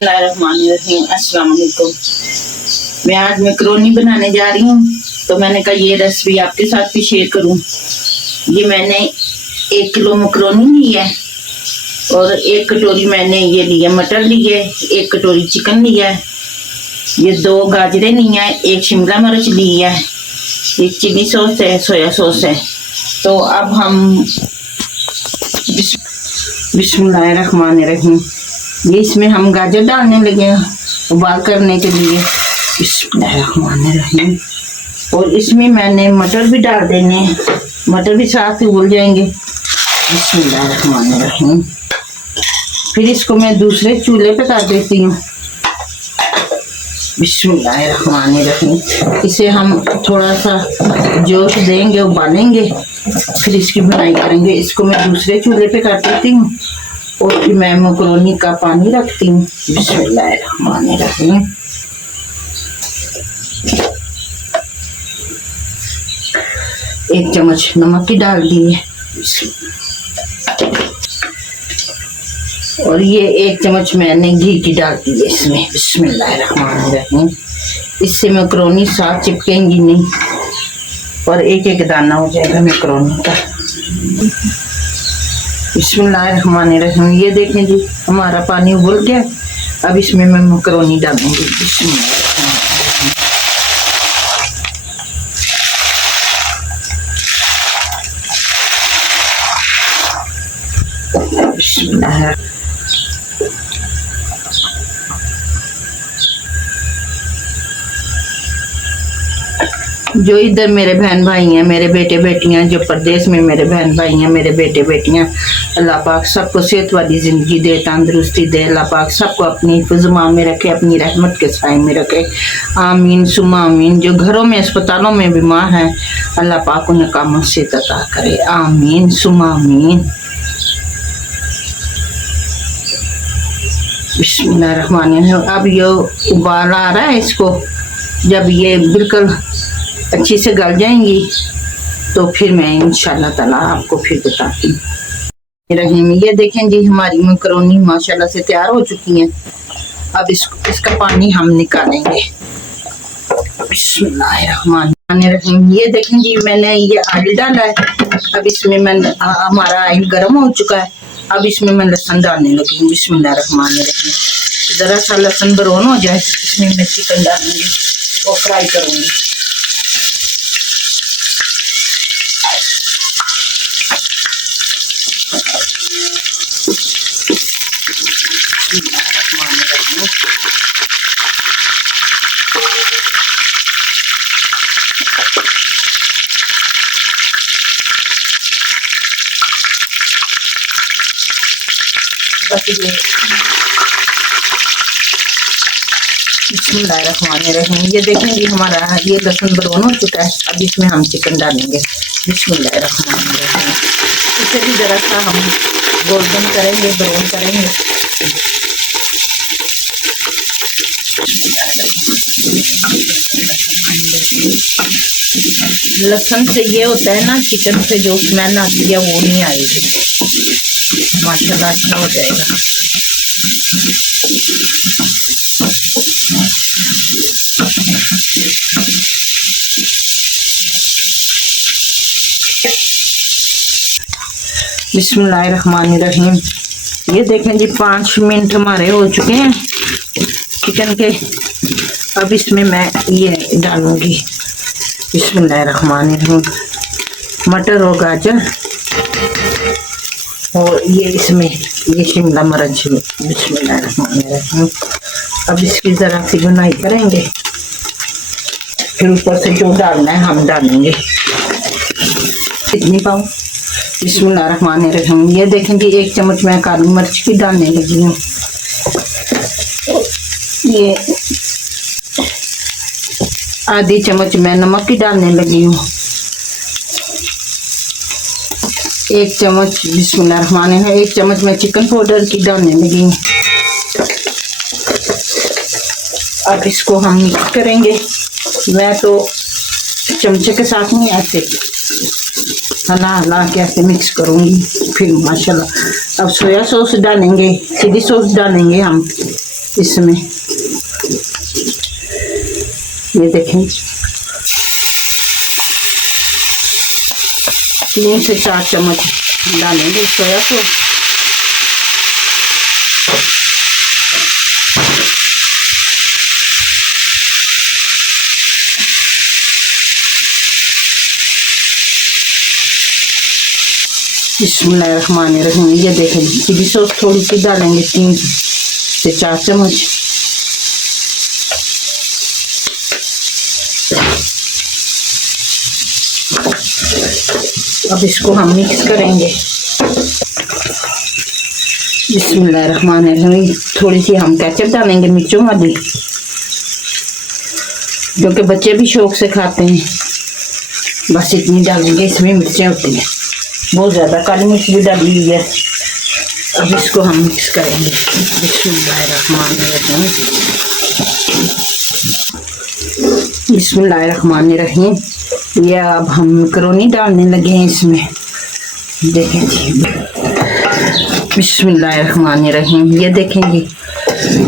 बिस्मिल्लाहिर्रहमानिर्रहीम। अस्सलाम वालेकुम। मैं आज मैकरोनी बनाने जा रही हूँ, तो मैंने कहा ये रेसिपी आपके साथ भी शेयर करूँ। ये मैंने 1 किलो मैकरोनी ली है और 1 कटोरी मैंने ये लिया मटर लिए, 1 कटोरी चिकन लिया है, ये 2 गाजरें ली हैं, 1 शिमला मिर्च ली है, एक चिली सॉस है, सोया सॉस है। तो अब हम बिस्मिल्लाहिर्रहमानिर्रहीम, ये इसमें हम गाजर डालने लगे हैं उबाल करने के लिए। बिस्मिल्लाहिर्रहमानिर्रहीम। और इसमें मैंने मटर भी डाल देने हैं, मटर भी साथ ही उबल जाएंगे। बिस्मिल्लाहिर्रहमानिर्रहीम। फिर इसको मैं दूसरे चूल्हे पे कर देती हूँ। बिस्मिल्लाहिर्रहमानिर्रहीम। इसे हम थोड़ा सा जोश देंगे, उबालेंगे, फिर इसकी बुनाई करेंगे। इसको मैं दूसरे चूल्हे पे कर देती हूँ और मैं मैकरोनी का पानी रखती हूँ। बिस्मिल्लाहिर्रहमानिर्रहीम। एक चम्मच नमक की डाल दी है और ये 1 चम्मच मैंने घी की डाल दी है इसमें। बिस्मिल्लाहिर्रहमानिर्रहीम। इससे मैकरोनी साथ चिपकेंगी नहीं और एक एक दाना हो जाएगा मैकरोनी का। बिस्मिल्लाहिर्रहमानिर्रहीम। ये देखें जी, हमारा पानी उबल गया। अब इसमें मैं मैकरोनी डालूंगी। बिस्मिल्लाहिर्रहमानिर्रहीम। बिस्मिल्लाहिर्रहमानिर्रहीम। जो इधर मेरे बहन भाई हैं, मेरे बेटे बेटियां, जो प्रदेश में मेरे बहन भाई हैं, मेरे बेटे बेटियां, अल्लाह पाक सबको सेहत वाली ज़िंदगी दे, तंदुरुस्ती दे। अल्लाह पाक सबको अपनी हिफ़्ज़-ए-आम में रखे, अपनी रहमत के साए में रखे। आमीन सुम्मा आमीन। जो घरों में अस्पतालों में बीमार हैं, अल्लाह पाक उन्हें कामों से अता करे। आमीन सुम्मा आमीन। बिस्मिल्लाहिर्रहमानिर्रहीम। अब ये उबाल आ रहा है, इसको जब ये बिल्कुल अच्छी से गल जाएंगी तो फिर मैं इंशाल्लाह ताला आपको फिर बताती हूँ। ये देखें जी, हमारी मैकरोनी माशाल्लाह से तैयार हो चुकी हैं। अब इसका पानी हम निकालेंगे। बिस्मिल्लाहिर्रहमानिर्रहीम। ये देखें जी, मैंने ये ऑयल डाला है। अब इसमें हमारा ऑयल गर्म हो चुका है। अब इसमें मैं लहसुन डालने लगी हूँ। बिस्मिल्लाहिर्रहमानिर्रहीम। ज़रा सा लहसुन ब्राउन हो जाए, इसमें मैं चिकन डालूंगी और फ्राई करूंगी। बिस्मिल्लाहिर्रहमानिर्रहीम। ये देखेंगे हमारा ये लहसुन ब्राउन हो चुका है। अब इसमें हम चिकन डालेंगे। बिस्मिल्लाहिर्रहमानिर्रहीम। इसे भी जरा सा हम गोल्डन करेंगे, ब्राउन करेंगे। लहसुन से ये होता है ना, चिकन से जो स्मेल आती है वो नहीं आएगी। माशाल्लाह अच्छा हो जाएगा। बिस्मिल्लाहिर्रहमानिर्रहीम। ये देखें जी, 5 मिनट हमारे हो चुके हैं चिकन के। अब इसमें मैं ये डालूंगी। बिस्मिल्लाहिर्रहमानिर्रहीम। मटर और गाजर और ये इसमें ये शिमला मिर्च। बिस्मिल्लाहिर्रहमानिर्रहीम। अब इसकी ज़रा सी बुनाई करेंगे, फिर ऊपर से जो डालना है हम डालेंगे। कितनी पाऊँ? बिस्मिल्लाहिर्रहमानिर्रहीम। ये देखें कि 1 चम्मच मैं काली मिर्च की डालने लगी हूँ। ये आधी चम्मच मैं नमक की डालने लगी हूँ। 1 चम्मच बिस्मिल्लाहिर्रहमानिर्रहीम 1 चम्मच मैं चिकन पाउडर की डालने लगी हूँ। अब इसको हम मिक्स करेंगे। मैं तो चमचे के साथ नहीं, ऐसे हला हला के ऐसे मिक्स करूँगी। फिर माशाल्लाह अब सोया सॉस डालेंगे, चिली सॉस डालेंगे हम। इसमें ये देखें 3 से 4 चम्मच डालेंगे सोया सॉस। बिस्मिल्लाहिर्रहमानिर्रहीम। ये देखें चिली सॉस थोड़ी सी डालेंगे 3 से 4 चम्मच। अब इसको हम मिक्स करेंगे। बिस्मिल्लाहिर्रहमानिर्रहीम। थोड़ी सी हम केचप डालेंगे मिर्चों वाली, क्योंकि बच्चे भी शौक से खाते हैं। बस इतनी डालेंगे, इसमें मिर्चें होती हैं, बहुत ज़्यादा काली मिर्च भी डाली हुई है। अब इसको हम मिक्स करेंगे। बिस्मिल्लाहिर्रहमानिर्रहीम। बिस्मिल्लाहिर्रहमानिर्रहीम। ये अब हम मैकरोनी डालने लगे हैं इसमें। देखें जी, बिस्मिल्लाहिर्रहमानिर्रहीम। ये देखेंगे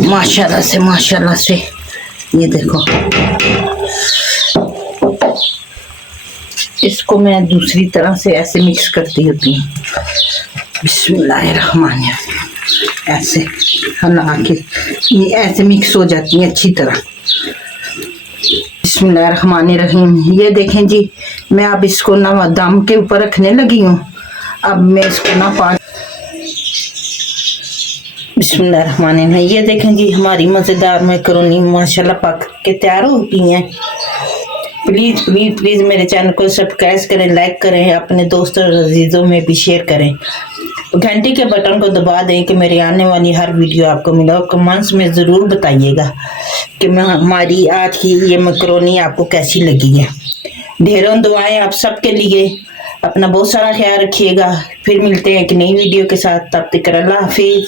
माशाल्लाह से ये देखो। इसको मैं दूसरी तरह से ऐसे मिक्स करती होती हूँ। बिस्मिल्लाहिर्रहमानिर्रहीम। ऐसे हिला के ये ऐसे मिक्स हो जाती है अच्छी तरह। बिस्मिल्लाहिर्रहमानिर्रहीम। ये देखें जी, मैं अब इसको ना दम के ऊपर रखने लगी हूँ। अब मैं इसको ना बिस्मिल्लाहिर्रहमानिर्रहीम। ये देखें जी, हमारी मज़ेदार मैकरोनी माशाल्लाह पक के तैयार हो गई हैं। प्लीज़ प्लीज़ प्लीज़ मेरे चैनल को सब्सक्राइब करें, लाइक करें, अपने दोस्तों और अजीज़ों में भी शेयर करें। घंटी के बटन को दबा दें कि मेरी आने वाली हर वीडियो आपको मिले। और कमेंट्स में ज़रूर बताइएगा कि हमारी आज की ये मैकरोनी आपको कैसी लगी है। ढेरों दुआएं आप सबके लिए। अपना बहुत सारा ख्याल रखिएगा। फिर मिलते हैं एक नई वीडियो के साथ। तब तक अल्लाह हाफिज़।